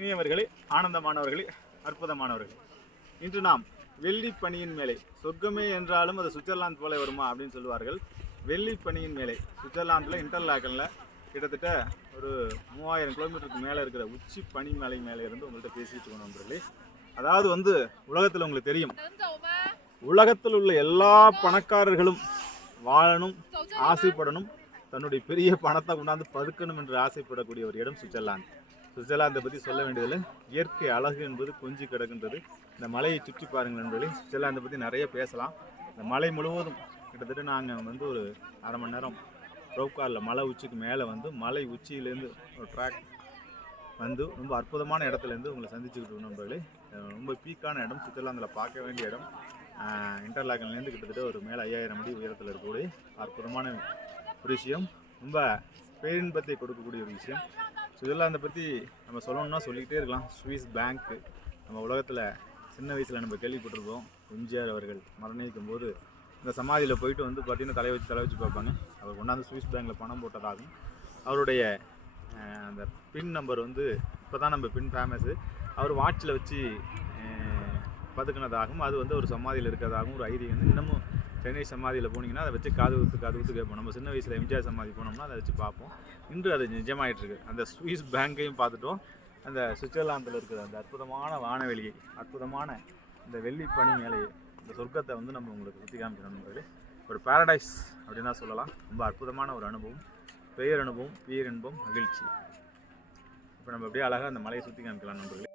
இனியவர்களே ஆனந்தமானவர்களே அற்புதமானவர்கள். இன்று நாம் வெள்ளி பணியின் மேலே சொர்க்கமே என்றாலும் அது சுவிட்சர்லாந்து போல வருமா அப்படின்னு சொல்லுவார்கள். வெள்ளி பணியின் மேலே சுவிட்சர்லாந்தில் இன்டர்லாக்கனில் கிட்டத்தட்ட ஒரு மூவாயிரம் கிலோமீட்டருக்கு மேலே இருக்கிற உச்சி பனி மலை மேலே இருந்து உங்கள்கிட்ட பேசிட்டு போனோம் அதாவது வந்து உலகத்தில் உங்களுக்கு தெரியும். உலகத்தில் உள்ள எல்லா பணக்காரர்களும் வாழணும் ஆசைப்படணும். தன்னுடைய பெரிய பணத்தை கொண்டாந்து பதுக்கணும் என்று ஆசைப்படக்கூடிய ஒரு இடம் சுவிட்சர்லாந்து. சுவிட்சர்லாந்தை பற்றி சொல்ல வேண்டியதில்லை. இயற்கை அழகு என்பது கொஞ்சி கிடக்கின்றது. இந்த மலையை சுற்றி பாருங்கள் நண்பர்களே. சுவிட்சர்லாந்தை பற்றி நிறைய பேசலாம். இந்த மலை முழுவதும் கிட்டத்தட்ட நாங்கள் வந்து ஒரு அரை மணி நேரம் ரோப்காரில் மலை உச்சிக்கு மேலே வந்து மலை உச்சியிலேருந்து ஒரு ட்ராக் வந்து ரொம்ப அற்புதமான இடத்துலேருந்து உங்களை சந்திச்சுக்கிட்டு இருக்கோம் நண்பர்களே. ரொம்ப பீக்கான இடம். சுவிட்சர்லாந்தில் பார்க்க வேண்டிய இடம். இன்டர்லாக்லேருந்து கிட்டத்தட்ட ஒரு மேலே ஐயாயிரம் அடி உயரத்தில் இருக்கக்கூடிய அற்புதமான ஒரு விஷயம். ரொம்ப பேரின்பத்தை கொடுக்கக்கூடிய ஒரு விஷயம். சுவிட்சர்லாந்தை பற்றி நம்ம சொல்லணும்னா சொல்லிக்கிட்டே இருக்கலாம். சுவிஸ் பேங்க்கு நம்ம உலகத்தில் சின்ன வயசில் நம்ம கேள்விப்பட்டிருக்கோம் எம்ஜிஆர் அவர்கள் மரணிக்கும் போது இந்த சமாதியில் போயிட்டு வந்து பார்த்தீங்கன்னா தலை வச்சு தலை வச்சு பார்ப்பாங்க. அவர் கொண்டாந்து சுவிஸ் பேங்க்கில் பணம் போட்டதாகும் அவருடைய அந்த பின் நம்பர் வந்து இப்போ தான் நம்ம பின் ஃபேமஸு அவர் வாட்சில் வச்சு பதுக்குனதாகவும் அது வந்து ஒரு சமாதியில் இருக்கிறதாகவும் ஒரு ஐதீகம். வந்து இன்னமும் சென்னை சமாதியில் போனீங்கன்னா அதை வச்சு காது குத்து காது குத்து கேட்போம். நம்ம சின்ன வயசில் எம்ஜிஆர் சமாதி போனோம்னா அதை வச்சு பார்ப்போம். இன்று அது நிஜமாயிட்டு இருக்கு அந்த சுவிஸ் பேங்க்கையும் பார்த்துட்டோம். அந்த சுவிட்சர்லாந்தில் இருக்கிற அந்த அற்புதமான வானவெளியை அற்புதமான இந்த வெள்ளி பனி மேலே இந்த சொர்க்கத்தை வந்து நம்ம உங்களுக்கு சுற்றி காமிக்கணும்ன்றது ஒரு பேரடைஸ் அப்படின்னு தான் சொல்லலாம். ரொம்ப அற்புதமான ஒரு அனுபவம். பெயர் அனுபவம் பேரின்பம் மகிழ்ச்சி. இப்போ நம்ம அப்படியே அழகாக அந்த மலையை சுற்றி காமிக்கலாம் நண்பர்களே.